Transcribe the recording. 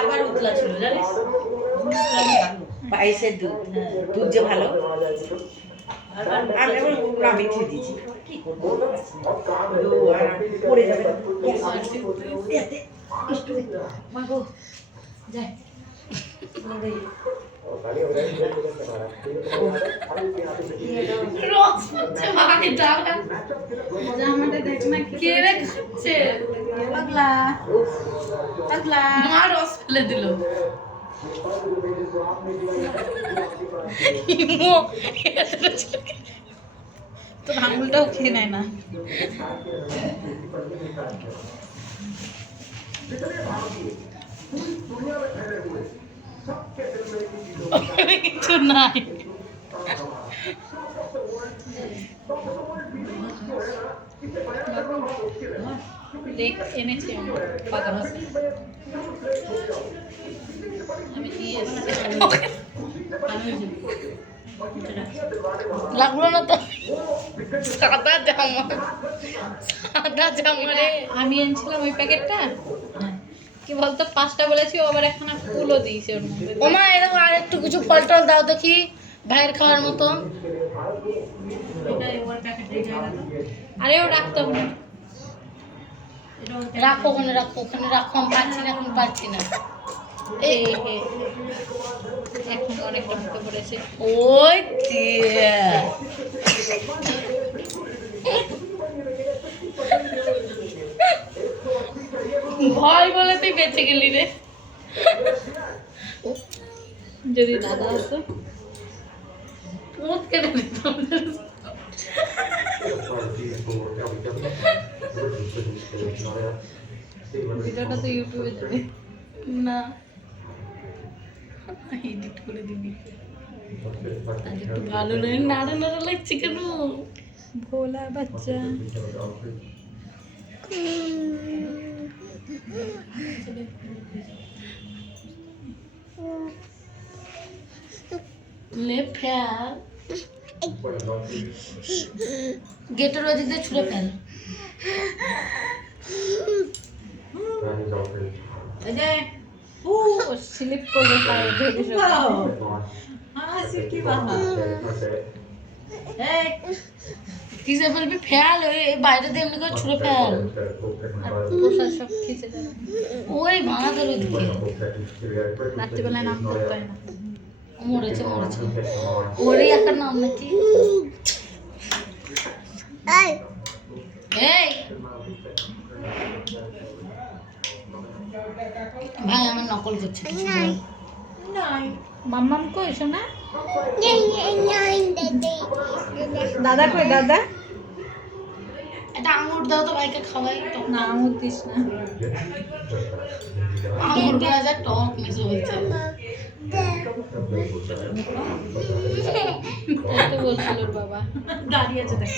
বারবার উতলা ছিল জানিস, পায়েসের দুধ, দুধ যে ভালো। আমি এখন নামিয়ে দিয়ে দিয়েছি, কি করবো পড়ে যাবে না। মাগো যাই রস হচ্ছে ভাই দাঁড়া জামাটা দেখ না কে রে খাচ্ছে পাগলা পাগলা মা রস ফেলে দিল ইমো তোর আঙুলটাও খেয়ে নেয় না। কিছু নাই দেখ এনেছি পাতা ভাত আমি দিয়ে এসেছি। লাগলো না তো সাদা জামা সাদা জামা রে আমি এনেছিলাম ওই প্যাকেটটা, কি বলতো 5টা বলেছি, ও আবার একখানা ফুলও দিয়েছে ওর মধ্যে। ওমা এরকম আর একটু কিছু ফল টল দাও দেখি ভাইয়ের খাওয়ার মতো আরে ও রাখতাম না, রাখো ওখানে রাখো ওখানে রাখো আমি পারছি না এখন পারছি না এই এখন অনেকটা মুখে পড়েছে। ওই দিয়ে ভয় বলে তুই বেঁচে গেলি রে যদি দাদা হতো মুখ কেটে দিতাম ভিডিওটা তো ইউটিউবে যাবে। না এডিট করে দিবি আজ একটু ভালো নয় নাড়া নাড়া লাগছে কেন ভোলা বাচ্চা লে ফেল গেটের ওই দিক দিয়ে ছুঁড়ে ফেল এই যে ও স্লিপ করবে পায়ে ধরে কি বাবা এই কিসে বলবি ফেল ওই বাইরে দিয়ে এমনি করে ছুঁড়ে ফেল আর পোষা সব খিচে যাবে। ওই ভাঙাদের ওইদিকে রাত্রিবেলায় নাম করতে হয় না। মরেছে মরেছে ওরই একটা নাম নাকি এই ভাই আমার নকল করছে কিছু বল। মাম্মাম কই শোনা? দাদা কই দাদা? এটা আঙুর দাও তো ভাইকে খাওয়াই তো না আঙুর দিস না। আঙুর দেওয়া যায় টক মিশে হয়েছে কত বলছিল ওর বাবা। দাঁড়িয়ে আছে দেখ